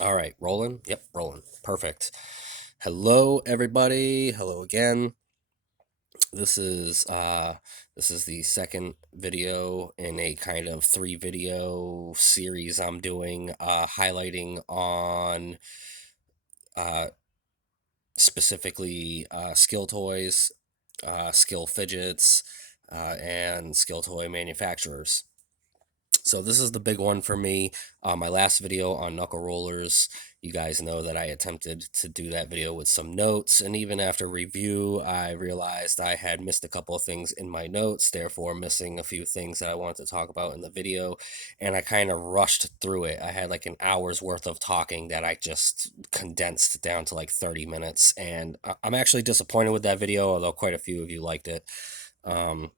All right, rolling. Yep, rolling. Perfect. Hello, everybody. Hello again. This is uh, this is the second video in a kind of three video series I'm doing, highlighting on uh, specifically skill toys, skill fidgets, and skill toy manufacturers. So this is the big one for me. My last video on knuckle rollers, you guys know that I attempted to do that video with some notes, and even after review, I realized I had missed a couple of things in my notes, therefore missing a few things that I wanted to talk about in the video, and I kind of rushed through it. I had like an hour's worth of talking that I just condensed down to like 30 minutes, and I'm actually disappointed with that video, although quite a few of you liked it. Um,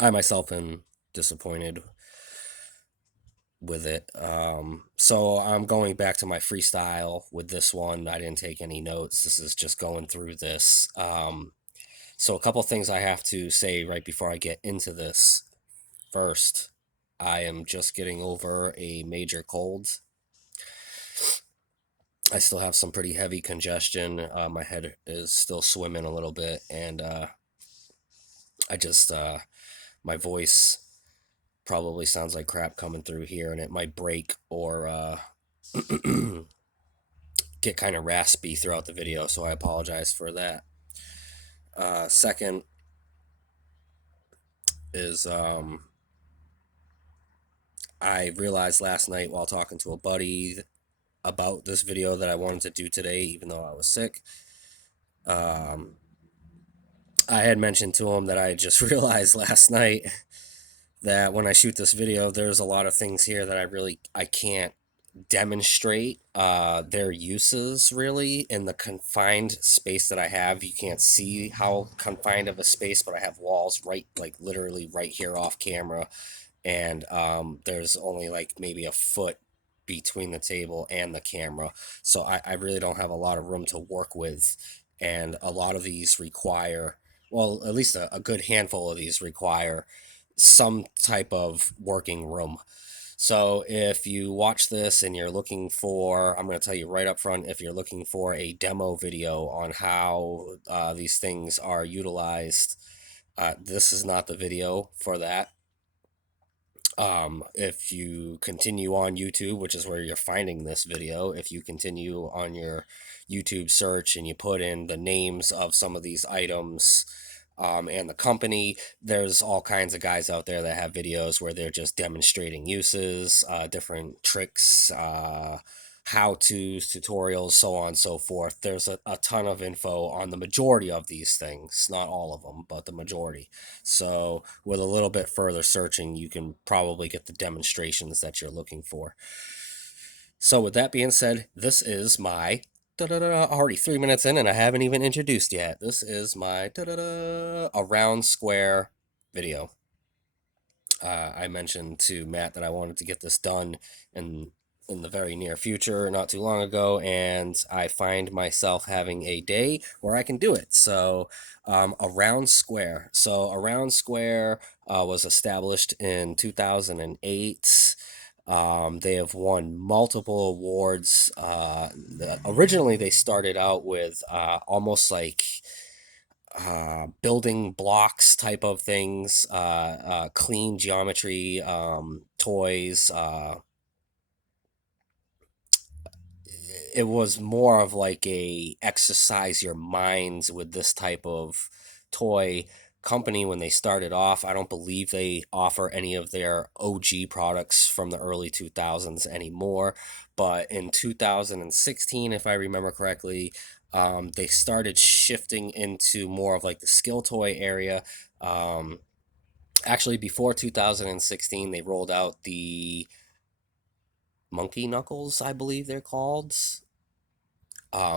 I myself am disappointed with it. So I'm going back to my freestyle with this one. I didn't take any notes. This is just going through this. So a couple things I have to say right before I get into this. First, I am just getting over a major cold. I still have some pretty heavy congestion. My head is still swimming a little bit, and I just my voice probably sounds like crap coming through here, and it might break or get kind of raspy throughout the video, so I apologize for that. Second is I realized last night while talking to a buddy about this video that I wanted to do today, even though I was sick. Um, I had mentioned to him that I just realized last night that when I shoot this video, there's a lot of things here that I can't demonstrate their uses really in the confined space that I have. You can't see how confined of a space, but I have walls right, like literally right here off camera, and there's only like maybe a foot between the table and the camera, so I really don't have a lot of room to work with, and a lot of these require, well, at least a good handful of these require some type of working room. So if you watch this and you're looking for, I'm going to tell you right up front, if you're looking for a demo video on how these things are utilized, this is not the video for that. If you continue on YouTube, which is where you're finding this video, if you continue on your YouTube search and you put in the names of some of these items, and the company, there's all kinds of guys out there that have videos where they're just demonstrating uses, different tricks, how-tos, tutorials, so on and so forth. There's a ton of info on the majority of these things, not all of them, but the majority. So with a little bit further searching, you can probably get the demonstrations that you're looking for. So with that being said, this is my already 3 minutes in and I haven't even introduced yet. This is my AroundSquare video. I mentioned to Matt that I wanted to get this done in the very near future, not too long ago, and I find myself having a day where I can do it. So, AroundSquare. So, AroundSquare was established in 2008. They have won multiple awards. Originally, they started out with almost like building blocks type of things, clean geometry toys. It was more of like a exercise your minds with this type of toy company when they started off. I don't believe they offer any of their OG products from the early 2000s anymore, but in 2016, if I remember correctly, they started shifting into more of like the skill toy area. Actually, before 2016, they rolled out the Monkey Knuckles, I believe they're called,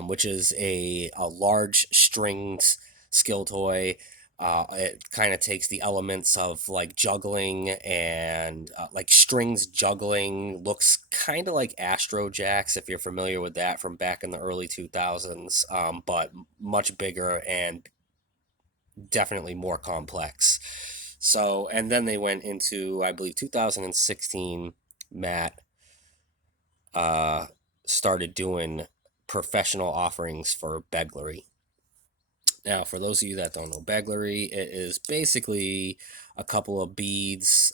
which is a large stringed skill toy. It kind of takes the elements of like juggling and like strings juggling, looks kind of like Astro Jacks, if you're familiar with that from back in the early 2000s, but much bigger and definitely more complex. So, and then they went into, I believe, 2016, Matt uh, started doing professional offerings for begleri. Now, for those of you that don't know begleri, it is basically a couple of beads,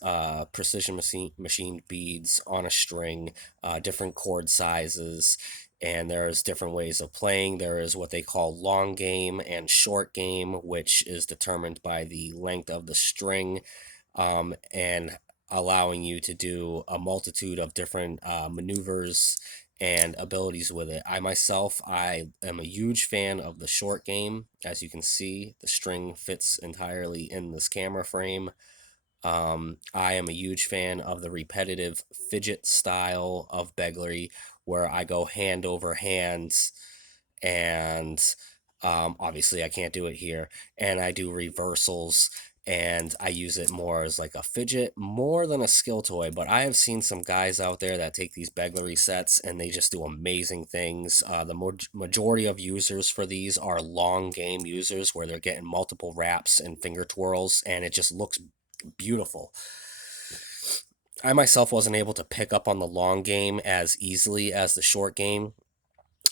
precision machined beads on a string, different chord sizes, and there's different ways of playing. There is what they call long game and short game, which is determined by the length of the string, and allowing you to do a multitude of different maneuvers and abilities with it. I am a huge fan of the short game. As you can see, the string fits entirely in this camera frame. I am a huge fan of the repetitive fidget style of begleri, where I go hand over hand, and obviously I can't do it here, and I do reversals, and I use it more as like a fidget more than a skill toy. But I have seen some guys out there that take these begleri sets and they just do amazing things. The majority of users for these are long game users, where they're getting multiple wraps and finger twirls, and it just looks beautiful. I myself wasn't able to pick up on the long game as easily as the short game.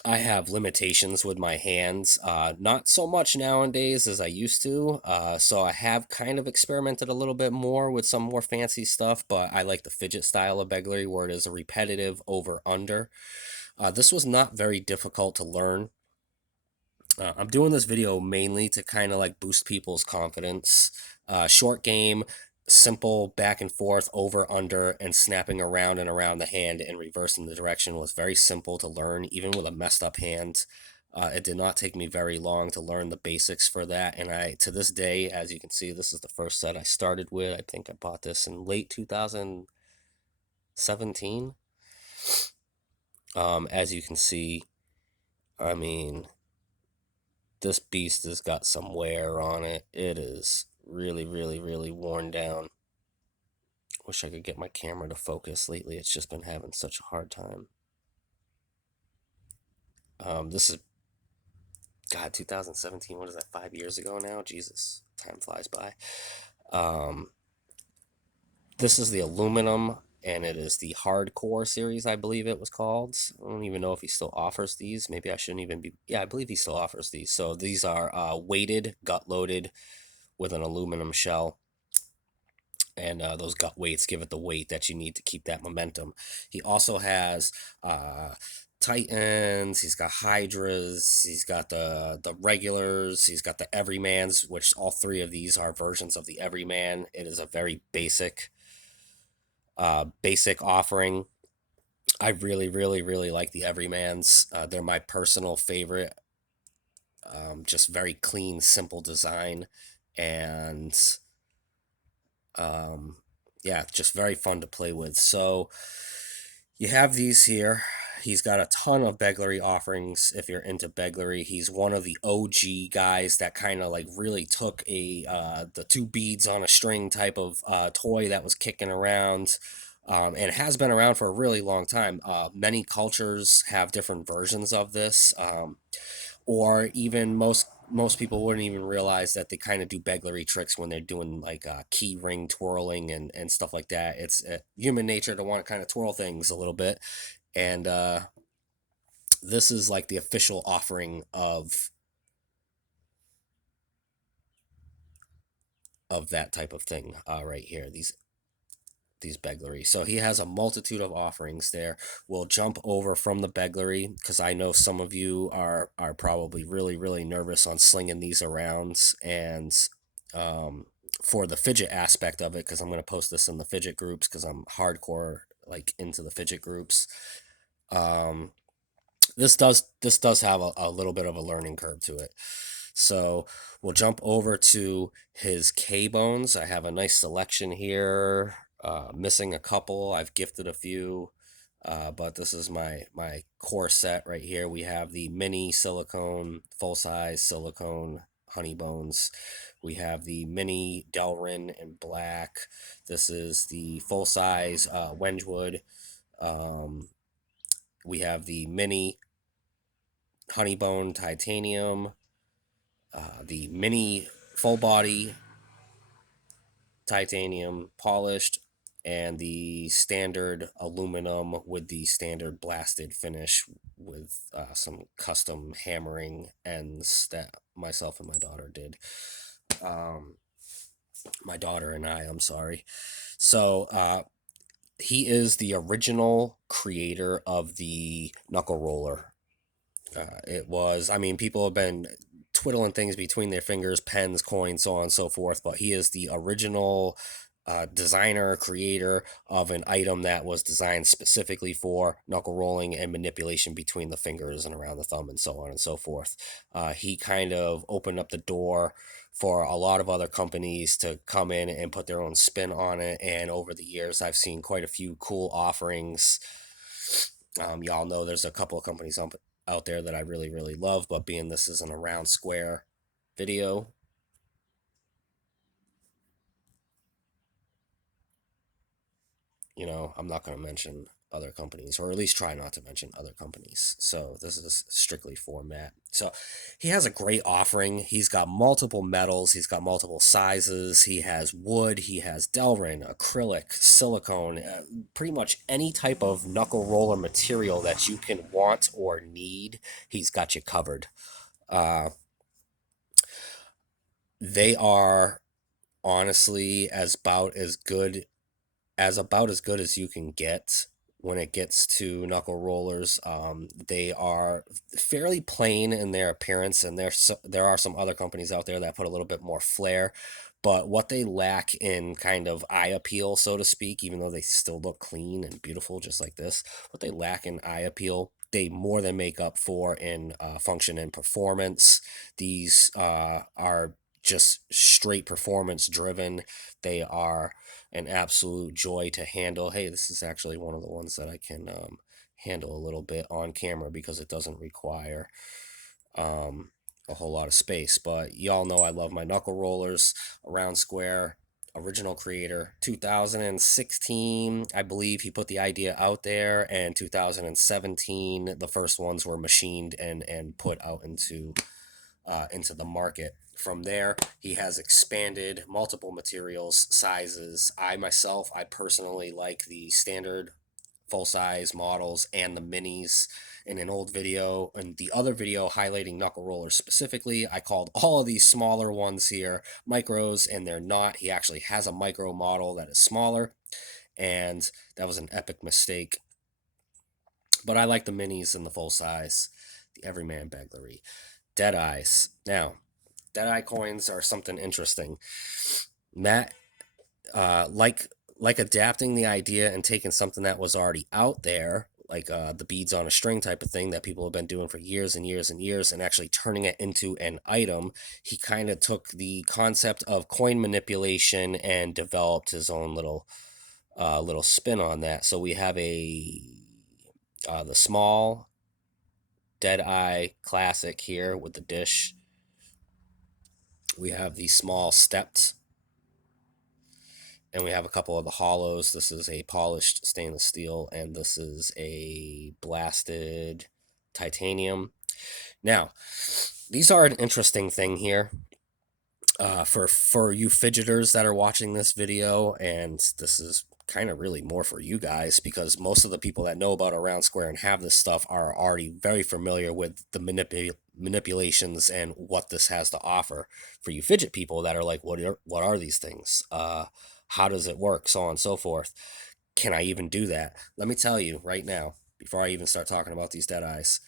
I have limitations with my hands, not so much nowadays as I used to. So I have kind of experimented a little bit more with some more fancy stuff, but I like the fidget style of begleri, where it is a repetitive over under. This was not very difficult to learn. I'm doing this video mainly to kind of like boost people's confidence. Short game, simple back and forth, over, under, and snapping around and around the hand and reversing the direction was very simple to learn, even with a messed up hand. It did not take me very long to learn the basics for that. And to this day, as you can see, this is the first set I started with. I think I bought this in late 2017. As you can see, I mean, this beast has got some wear on it. It is really, really, really worn down. Wish I could get my camera to focus. Lately, it's just been having such a hard time. This is, God, 2017. What is that, 5 years ago now? Jesus, time flies by. This is the aluminum, and it is the hardcore series, I believe it was called. I don't even know if he still offers these. Maybe I shouldn't even be. Yeah, I believe he still offers these. So these are weighted, gut loaded, with an aluminum shell, and those gut weights give it the weight that you need to keep that momentum. He also has Titans, he's got Hydras, he's got the regulars, he's got the Everymans, which all three of these are versions of the Everyman. It is a very basic offering. I really, really, really like the Everymans. They're my personal favorite. Just very clean, simple design, and yeah, just very fun to play with. So you have these here. He's got a ton of begleri offerings if you're into begleri. He's one of the OG guys that kind of like really took the two beads on a string type of toy that was kicking around, and has been around for a really long time. Many cultures have different versions of this, or even most people wouldn't even realize that they kind of do begleri tricks when they're doing like key ring twirling and stuff like that. It's human nature to want to kind of twirl things a little bit, and this is like the official offering of that type of thing right here. These begleri. So he has a multitude of offerings there. We'll jump over from the begleri, because I know some of you are probably really, really nervous on slinging these around, and for the fidget aspect of it, because I'm going to post this in the fidget groups, because I'm hardcore like into the fidget groups. This does have a little bit of a learning curve to it. So we'll jump over to his K bones. I have a nice selection here. Missing a couple. I've gifted a few, but this is my core set right here. We have the mini silicone, full size silicone honey bones. We have the mini Delrin in black. This is the full size Wengewood. We have the mini Honeybone titanium, the mini full body titanium polished, and the standard aluminum with the standard blasted finish with some custom hammering ends that myself and my daughter did. My daughter and I'm sorry. So he is the original creator of the knuckle roller. It was, I mean, people have been twiddling things between their fingers, pens, coins, so on and so forth, but he is the original designer, creator of an item that was designed specifically for knuckle rolling and manipulation between the fingers and around the thumb and so on and so forth. He kind of opened up the door for a lot of other companies to come in and put their own spin on it, and over the years, I've seen quite a few cool offerings. Y'all know there's a couple of companies out there that I really, really love, but being this is an AroundSquare video, I'm not going to mention other companies, or at least try not to mention other companies. So this is strictly for Matt. So he has a great offering. He's got multiple metals. He's got multiple sizes. He has wood. He has Delrin, acrylic, silicone, pretty much any type of knuckle roller material that you can want or need. He's got you covered. They are honestly about as good as you can get when it gets to knuckle rollers. They are fairly plain in their appearance, and there are some other companies out there that put a little bit more flair. But what they lack in kind of eye appeal, so to speak, even though they still look clean and beautiful just like this, what they lack in eye appeal, they more than make up for in function and performance. These are just straight performance driven. They are an absolute joy to handle. Hey, this is actually one of the ones that I can handle a little bit on camera because it doesn't require a whole lot of space. But y'all know I love my knuckle rollers. AroundSquare, original creator, 2016, I believe he put the idea out there, and 2017, the first ones were machined and put out into the market. From there, he has expanded multiple materials, sizes. I personally like the standard full-size models and the minis. In an old video, and the other video highlighting knuckle rollers specifically, I called all of these smaller ones here micros, and they're not. He actually has a micro model that is smaller, and that was an epic mistake. But I like the minis and the full size, the Everyman begleri. Dead eyes. Now, Deadeye coins are something interesting. Matt, like adapting the idea and taking something that was already out there, like the beads on a string type of thing that people have been doing for years and years and years, and actually turning it into an item. He kind of took the concept of coin manipulation and developed his own little spin on that. So we have the small Deadeye classic here with the dish. We have the small stepped, and we have a couple of the hollows. This is a polished stainless steel, and this is a blasted titanium. Now, these are an interesting thing here. For you fidgeters that are watching this video, and this is kind of really more for you guys, because most of the people that know about AroundSquare and have this stuff are already very familiar with the manipulations and what this has to offer. For you fidget people that are like, what are these things? How does it work? So on and so forth. Can I even do that? Let me tell you right now, before I even start talking about these dead eyes,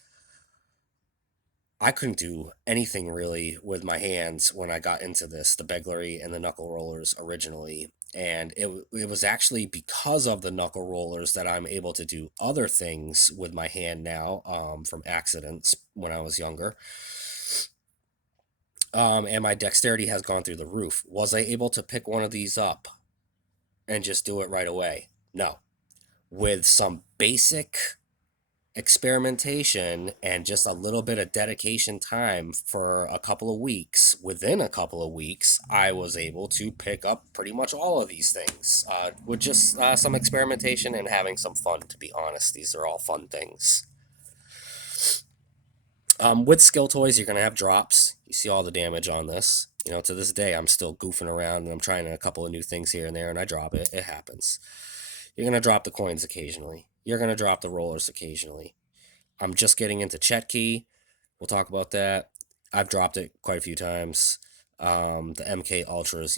I couldn't do anything really with my hands when I got into this, the begleri and the knuckle rollers originally. And it was actually because of the knuckle rollers that I'm able to do other things with my hand now, from accidents when I was younger. And my dexterity has gone through the roof. Was I able to pick one of these up and just do it right away? No. With some basic experimentation and just a little bit of dedication time for a couple of weeks, within a couple of weeks, I was able to pick up pretty much all of these things with just some experimentation and having some fun, to be honest. These are all fun things. With skill toys, you're going to have drops. You see all the damage on this. To this day, I'm still goofing around and I'm trying a couple of new things here and there, and I drop it. It happens. You're going to drop the coins occasionally. You're going to drop the rollers occasionally. I'm just getting into Chetki. We'll talk about that. I've dropped it quite a few times. The MK Ultras,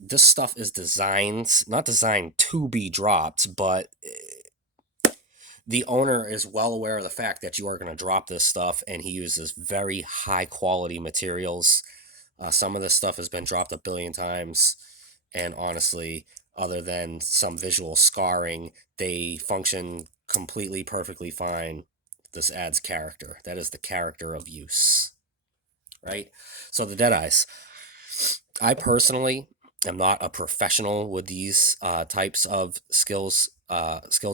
this stuff is not designed to be dropped, but the owner is well aware of the fact that you are going to drop this stuff, and he uses very high quality materials. Some of this stuff has been dropped a billion times, and honestly, other than some visual scarring, they function completely perfectly fine. This adds character. That is the character of use, right? So the Deadeyes. I personally am not a professional with these types of skill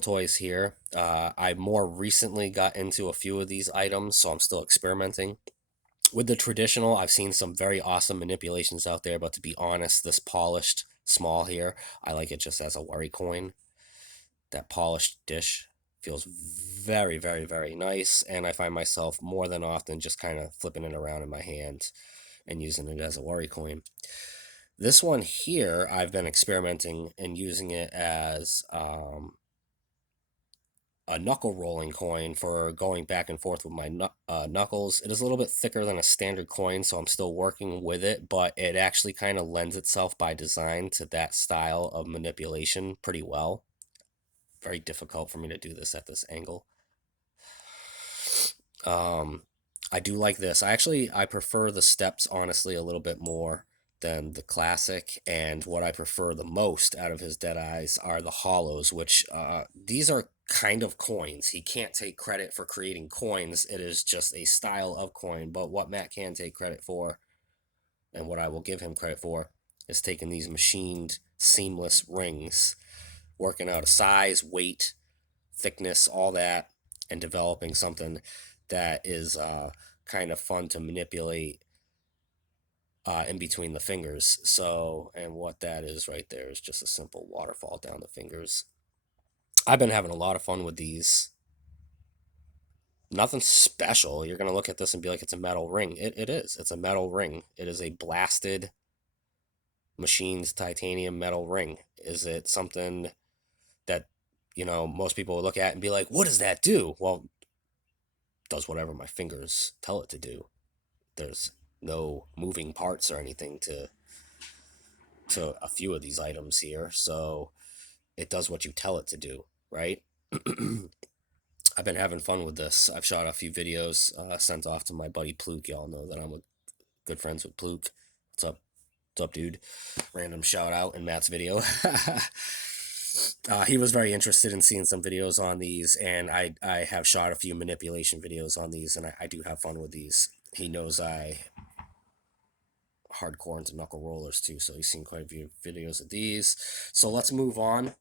toys here. I more recently got into a few of these items, so I'm still experimenting. With the traditional, I've seen some very awesome manipulations out there, but to be honest, this polished small here, I like it just as a worry coin. That polished dish feels very, very, very nice, and I find myself more than often just kind of flipping it around in my hand and using it as a worry coin. This one here, I've been experimenting and using it as a knuckle rolling coin for going back and forth with my knuckles. It is a little bit thicker than a standard coin, so I'm still working with it, but it actually kind of lends itself by design to that style of manipulation pretty well. Very difficult for me to do this at this angle. I do like this. I prefer the steps, honestly, a little bit more than the classic, and what I prefer the most out of his Deadeyes are the hollows, which these are kind of coins. He can't take credit for creating coins. It is just a style of coin, but what Matt can take credit for, and what I will give him credit for, is taking these machined seamless rings, working out a size, weight, thickness, all that, and developing something that is kind of fun to manipulate in between the fingers. So, and what that is right there is just a simple waterfall down the fingers. I've been having a lot of fun with these. Nothing special. You're going to look at this and be like, it's a metal ring. It is. It's a metal ring. It is a blasted machined titanium metal ring. Is it something that, most people would look at and be like, what does that do? Well, it does whatever my fingers tell it to do. There's no moving parts or anything to a few of these items here, so it does what you tell it to do, right? I've been having fun with this. I've shot a few videos, sent off to my buddy Pluke. Y'all know that I'm good friends with Pluke. What's up? What's up, dude? Random shout out in Matt's video. He was very interested in seeing some videos on these, and I have shot a few manipulation videos on these, and I do have fun with these. He knows I hardcore into knuckle rollers too, so he's seen quite a few videos of these. So let's move on.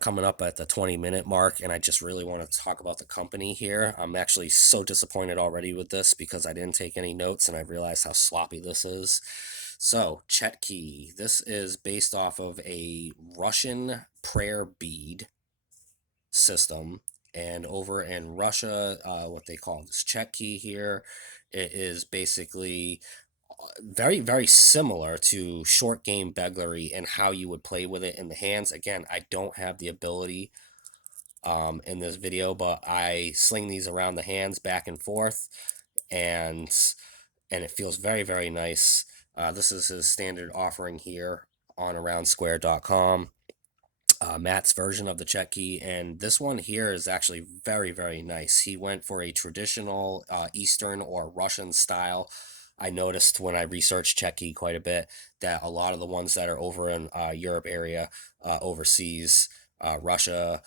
Coming up at the 20-minute mark, and I just really want to talk about the company here. I'm actually so disappointed already with this because I didn't take any notes and I realized how sloppy this is. So, Czech Key. This is based off of a Russian prayer bead system, and over in Russia, what they call this Czech Key here, it is basically very, very similar to short game begleri and how you would play with it in the hands. Again, I don't have the ability in this video, but I sling these around the hands back and forth, and it feels very, very nice. This is his standard offering here on AroundSquare.com. Matt's version of the Czech Key, and this one here is actually very, very nice. He went for a traditional Eastern or Russian style. I noticed when I researched Czech Key quite a bit that a lot of the ones that are over in Europe area, overseas, Russia,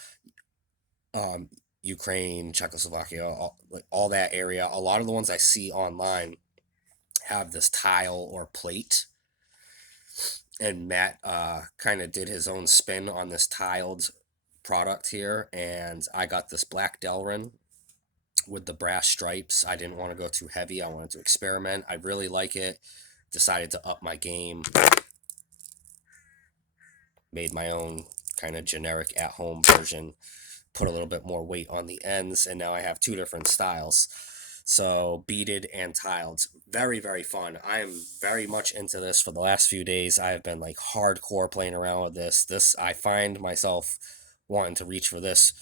Ukraine, Czechoslovakia, all that area, a lot of the ones I see online have this tile or plate, and Matt kind of did his own spin on this tiled product here, and I got this black Delrin with the brass stripes. I didn't want to go too heavy. I wanted to experiment. I really like it. Decided to up my game. Made my own kind of generic at-home version. Put a little bit more weight on the ends, and now I have two different styles. So beaded and tiled. Very, very fun. I am very much into this. For the last few days, I have been like hardcore playing around with this. I find myself wanting to reach for this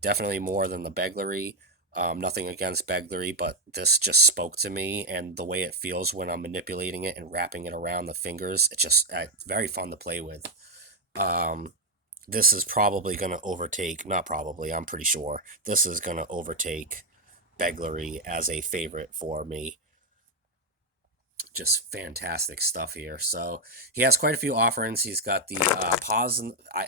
definitely more than the begleri. Nothing against begleri, but this just spoke to me, and the way it feels when I'm manipulating it and wrapping it around the fingers, it's just very fun to play with. Um, this is probably going to overtake, not probably, I'm pretty sure, this is going to overtake begleri as a favorite for me. Just fantastic stuff here. So he has quite a few offerings. He's got the pause. I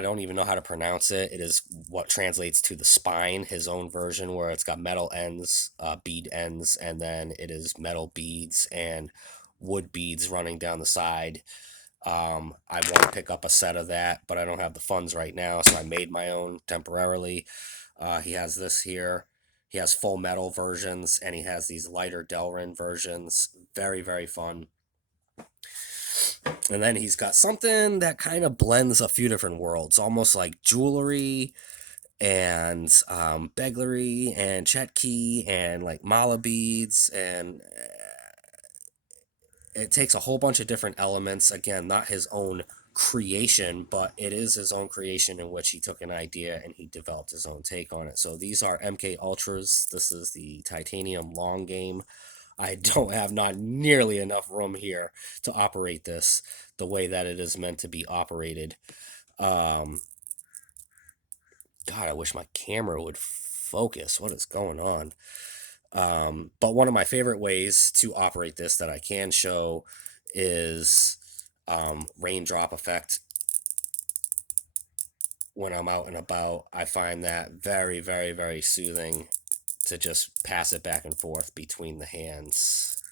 don't even know how to pronounce it. It is what translates to the spine. His own version where it's got metal ends, bead ends, and then it is metal beads and wood beads running down the side. I want to pick up a set of that, but I don't have the funds right now, so I made my own temporarily. He has this here. He has full metal versions, and he has these lighter Delrin versions. Very, very fun. And then he's got something that kind of blends a few different worlds, almost like jewelry and begleri and chetki and like mala beads, and it takes a whole bunch of different elements. Again, not his own creation, but it is his own creation in which he took an idea and he developed his own take on it. So these are MK Ultras. This is the titanium long game. I don't have not nearly enough room here to operate this the way that it is meant to be operated. God, I wish my camera would focus. What is going on? But one of my favorite ways to operate this that I can show is raindrop effect. When I'm out and about, I find that very, very, very soothing to just pass it back and forth between the hands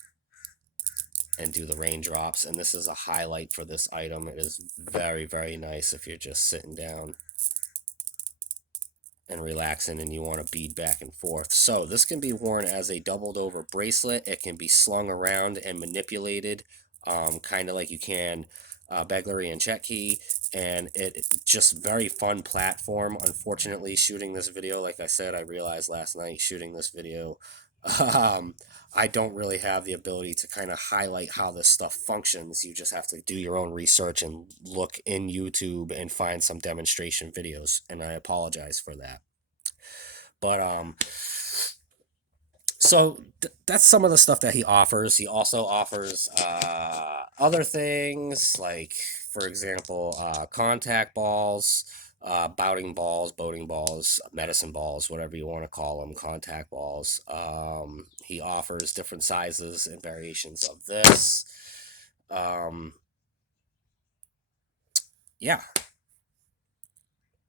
and do the raindrops. And this is a highlight for this item. It is very, very nice if you're just sitting down and relaxing and you want to bead back and forth. So this can be worn as a doubled over bracelet. It can be slung around and manipulated, kind of like you can begleri and Czech Key, and it just very fun platform. Unfortunately, shooting this video, like I said, I realized last night shooting this video, I don't really have the ability to kind of highlight how this stuff functions. You just have to do your own research and look in YouTube and find some demonstration videos, and I apologize for that. But so that's some of the stuff that he offers. He also offers other things like, for example, contact balls, boating balls, medicine balls, whatever you want to call them, contact balls. He offers different sizes and variations of this. Yeah,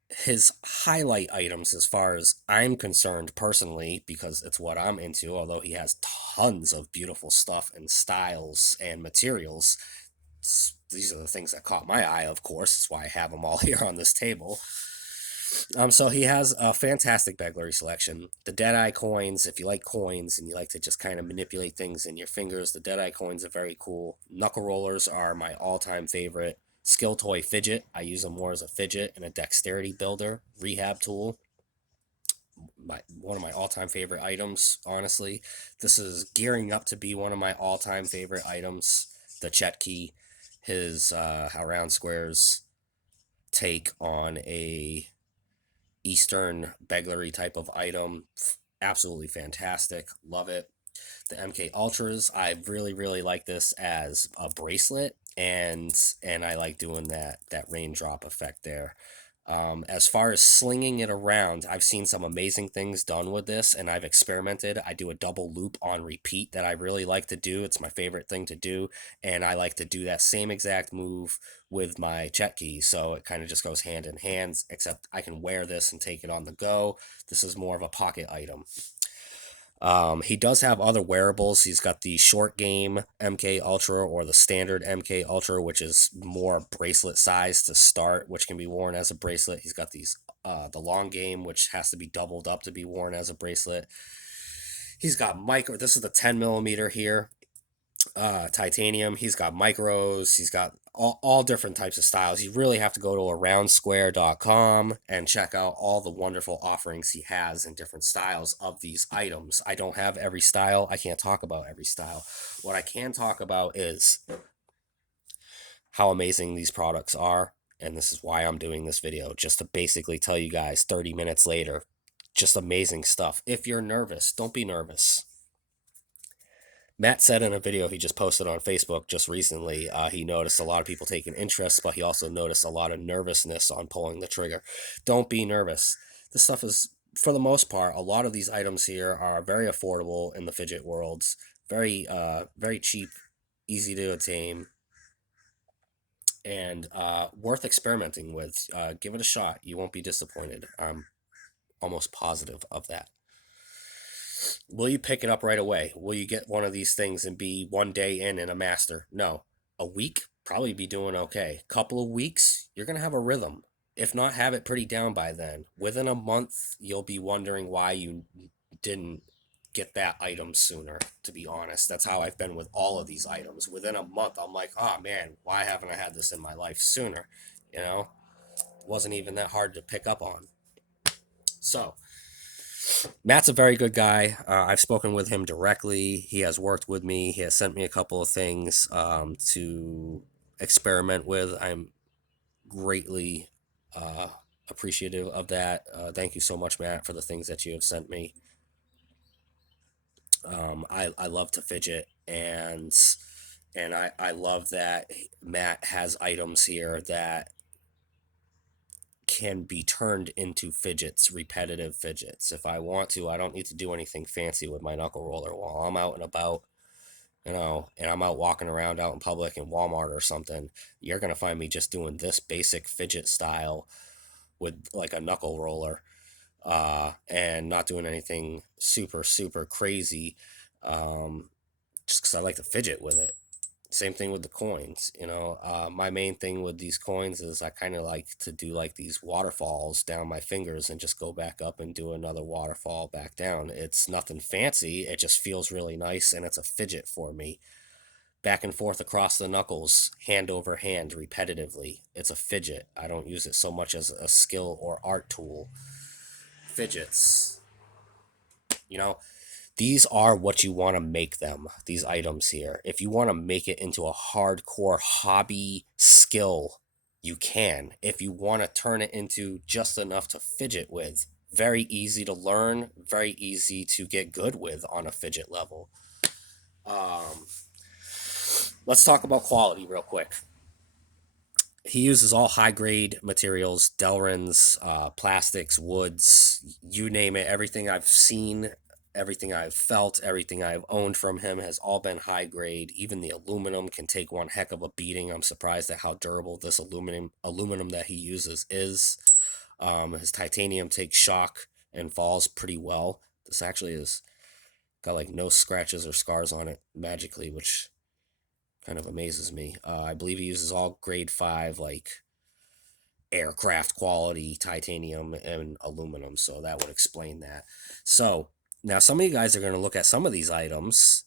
his highlight items, as far as I'm concerned personally, because it's what I'm into, although he has tons of beautiful stuff and styles and materials, these are the things that caught my eye, of course. That's why I have them all here on this table. So he has a fantastic begleri selection. The Deadeye coins, if you like coins and you like to just kind of manipulate things in your fingers, the Deadeye coins are very cool. Knuckle rollers are my all-time favorite. Skill toy fidget, I use them more as a fidget and a dexterity builder. Rehab tool, one of my all-time favorite items, honestly. This is gearing up to be one of my all-time favorite items. The Chetki, his AroundSquare's take on a Eastern begleri type of item. Absolutely fantastic. Love it. The MK Ultras, I really, really like this as a bracelet, and I like doing that raindrop effect there. As far as slinging it around, I've seen some amazing things done with this, and I've experimented. I do a double loop on repeat that I really like to do. It's my favorite thing to do, and I like to do that same exact move with my chetki, so it kind of just goes hand in hand, except I can wear this and take it on the go. This is more of a pocket item. He does have other wearables. He's got the short game MK Ultra or the standard MK Ultra, which is more bracelet size to start, which can be worn as a bracelet. He's got these the long game, which has to be doubled up to be worn as a bracelet. He's got micro. This is the 10 millimeter here, titanium. He's got micros. He's got all different types of styles. You really have to go to AroundSquare.com and check out all the wonderful offerings he has in different styles of these items. I don't have every style. I can't talk about every style. What I can talk about is how amazing these products are. And this is why I'm doing this video, just to basically tell you guys 30 minutes later, just amazing stuff. If you're nervous, don't be nervous. Matt said in a video he just posted on Facebook just recently, he noticed a lot of people taking interest, but he also noticed a lot of nervousness on pulling the trigger. Don't be nervous. This stuff is, for the most part, a lot of these items here are very affordable in the fidget worlds, very cheap, easy to attain, and worth experimenting with. Give it a shot. You won't be disappointed. I'm almost positive of that. Will you pick it up right away? Will you get one of these things and be one day in and a master? No. A week, probably be doing okay. Couple of weeks, you're going to have a rhythm. If not, have it pretty down by then. Within a month, you'll be wondering why you didn't get that item sooner, to be honest. That's how I've been with all of these items. Within a month, I'm like, oh man, why haven't I had this in my life sooner? You know, it wasn't even that hard to pick up on. So, Matt's a very good guy. I've spoken with him directly. He has worked with me. He has sent me a couple of things to experiment with. I'm greatly appreciative of that. Thank you so much, Matt, for the things that you have sent me. I love to fidget, and I love that Matt has items here that can be turned into fidgets, repetitive fidgets. If I want to, I don't need to do anything fancy with my knuckle roller while I'm out and about, and I'm out walking around out in public in Walmart or something. You're going to find me just doing this basic fidget style with like a knuckle roller, and not doing anything super, super crazy, just because I like to fidget with it. Same thing with the coins. My main thing with these coins is I kind of like to do like these waterfalls down my fingers and just go back up and do another waterfall back down. It's nothing fancy, it just feels really nice, and it's a fidget for me. Back and forth across the knuckles, hand over hand, repetitively. It's a fidget. I don't use it so much as a skill or art tool. Fidgets, you know, these are what you want to make them, these items here. If you want to make it into a hardcore hobby skill, you can. If you want to turn it into just enough to fidget with, very easy to learn, very easy to get good with on a fidget level. Let's talk about quality real quick. He uses all high grade materials, Delrins, plastics, woods, you name it. Everything I've seen, everything I've felt, everything I've owned from him has all been high grade. Even the aluminum can take one heck of a beating. I'm surprised at how durable this aluminum that he uses is. His titanium takes shock and falls pretty well. This actually is got like no scratches or scars on it magically, which kind of amazes me. I believe he uses all grade 5, like aircraft quality titanium and aluminum, so that would explain that. So now some of you guys are going to look at some of these items,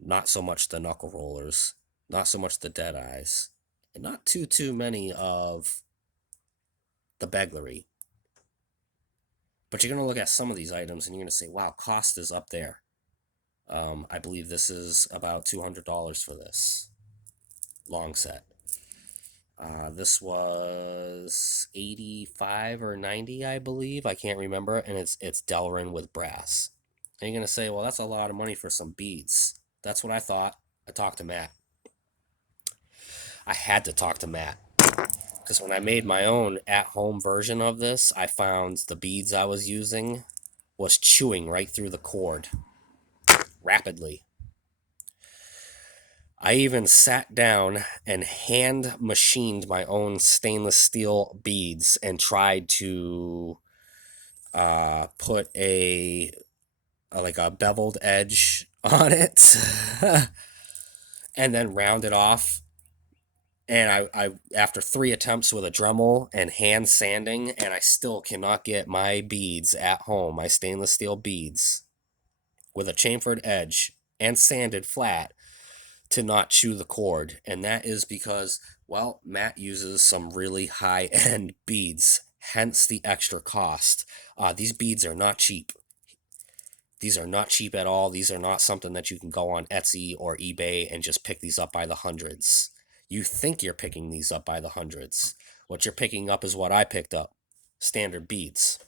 not so much the knuckle rollers, not so much the dead eyes, and not too many of the begleri. But you're going to look at some of these items and you're going to say, wow, cost is up there. I believe this is about $200 for this long set. This was 85 or 90, I believe. I can't remember. And it's Delrin with brass. And you're going to say, well, that's a lot of money for some beads. That's what I thought. I talked to Matt. I had to talk to Matt. Because when I made my own at-home version of this, I found the beads I was using was chewing right through the cord rapidly. I even sat down and hand machined my own stainless steel beads and tried to put like a beveled edge on it and then round it off. And I after 3 attempts with a Dremel and hand sanding, and I still cannot get my beads at home, my stainless steel beads with a chamfered edge and sanded flat, to not chew the cord. And that is because, well, Matt uses some really high-end beads, hence the extra cost. These beads are not cheap. These are not cheap at all. These are not something that you can go on Etsy or eBay and just pick these up by the hundreds. You think you're picking these up by the hundreds. What you're picking up is what I picked up. Standard beads.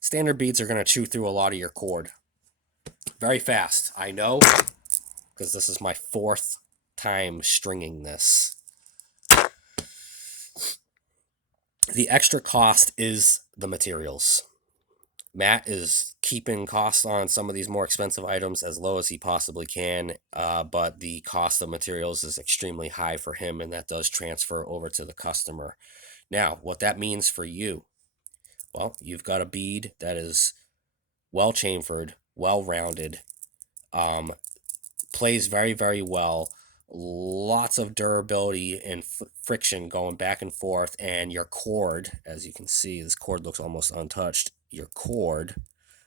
Standard beads are going to chew through a lot of your cord very fast. I know, because this is my 4th time stringing this. The extra cost is the materials. Matt is keeping costs on some of these more expensive items as low as he possibly can, but the cost of materials is extremely high for him, and that does transfer over to the customer. Now, what that means for you, well, you've got a bead that is well chamfered, well rounded, plays very, very well, lots of durability and friction going back and forth, and your cord, as you can see, this cord looks almost untouched. Your cord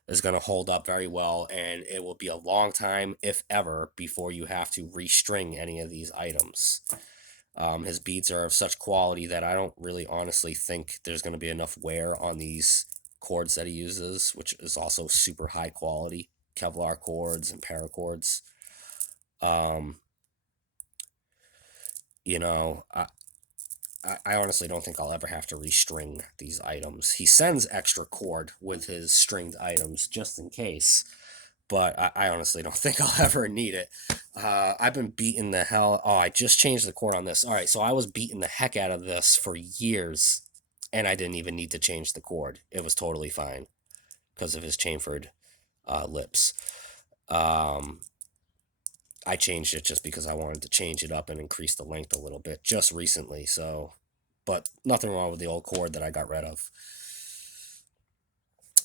is going to hold up very well, and it will be a long time, if ever, before you have to restring any of these items. His beads are of such quality that I don't really honestly think there's going to be enough wear on these cords that he uses, which is also super high quality Kevlar cords and paracords. You know, I honestly don't think I'll ever have to restring these items. He sends extra cord with his stringed items just in case, but I honestly don't think I'll ever need it. I've been beating the hell. Oh, I just changed the cord on this. All right, so I was beating the heck out of this for years, and I didn't even need to change the cord. It was totally fine because of his chamfered lips. I changed it just because I wanted to change it up and increase the length a little bit just recently. So, but nothing wrong with the old cord that I got rid of.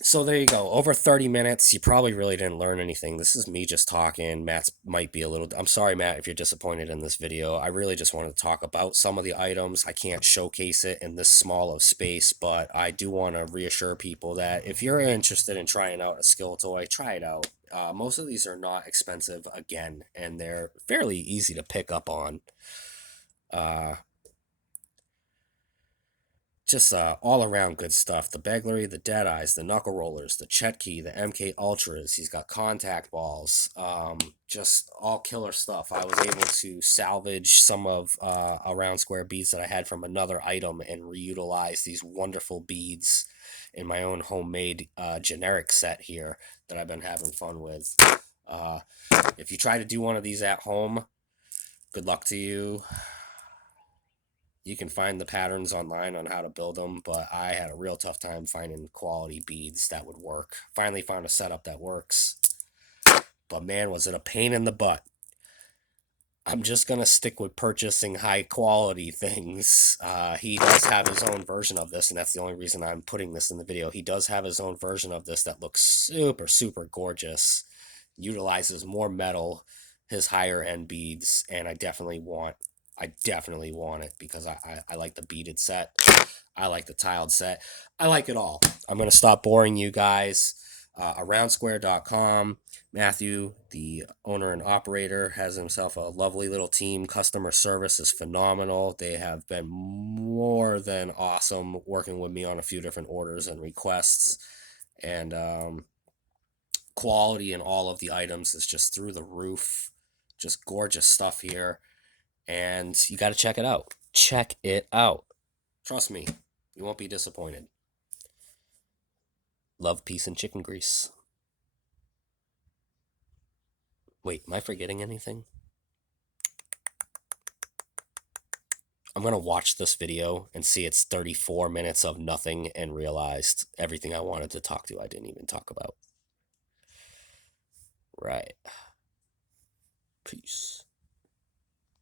So there you go. Over 30 minutes. You probably really didn't learn anything. This is me just talking. Matt's might be a little... I'm sorry, Matt, if you're disappointed in this video. I really just wanted to talk about some of the items. I can't showcase it in this small of space, but I do want to reassure people that if you're interested in trying out a skill toy, try it out. Most of these are not expensive, again, and they're fairly easy to pick up on. Just all around good stuff. The begleri, the dead eyes, the knuckle rollers, the chetki, the MK ultras. He's got contact balls. Just all killer stuff. I was able to salvage some of AroundSquare beads that I had from another item and reutilize these wonderful beads in my own homemade generic set here that I've been having fun with. If you try to do one of these at home, good luck to you. You can find the patterns online on how to build them, but I had a real tough time finding quality beads that would work. Finally found a setup that works, but man, was it a pain in the butt. I'm just going to stick with purchasing high quality things. He does have his own version of this, and that's the only reason I'm putting this in the video. He does have his own version of this that looks super, super gorgeous. Utilizes more metal, his higher end beads, and I definitely want it because I like the beaded set. I like the tiled set. I like it all. I'm going to stop boring you guys. AroundSquare.com. Matthew, the owner and operator, has himself a lovely little team. Customer service is phenomenal. They have been more than awesome working with me on a few different orders and requests. And quality in all of the items is just through the roof. Just gorgeous stuff here. And you got to check it out. Check it out. Trust me, you won't be disappointed. Love, peace, and chicken grease. Wait, am I forgetting anything? I'm going to watch this video and see it's 34 minutes of nothing and realized everything I wanted to talk to I didn't even talk about. Right. Peace.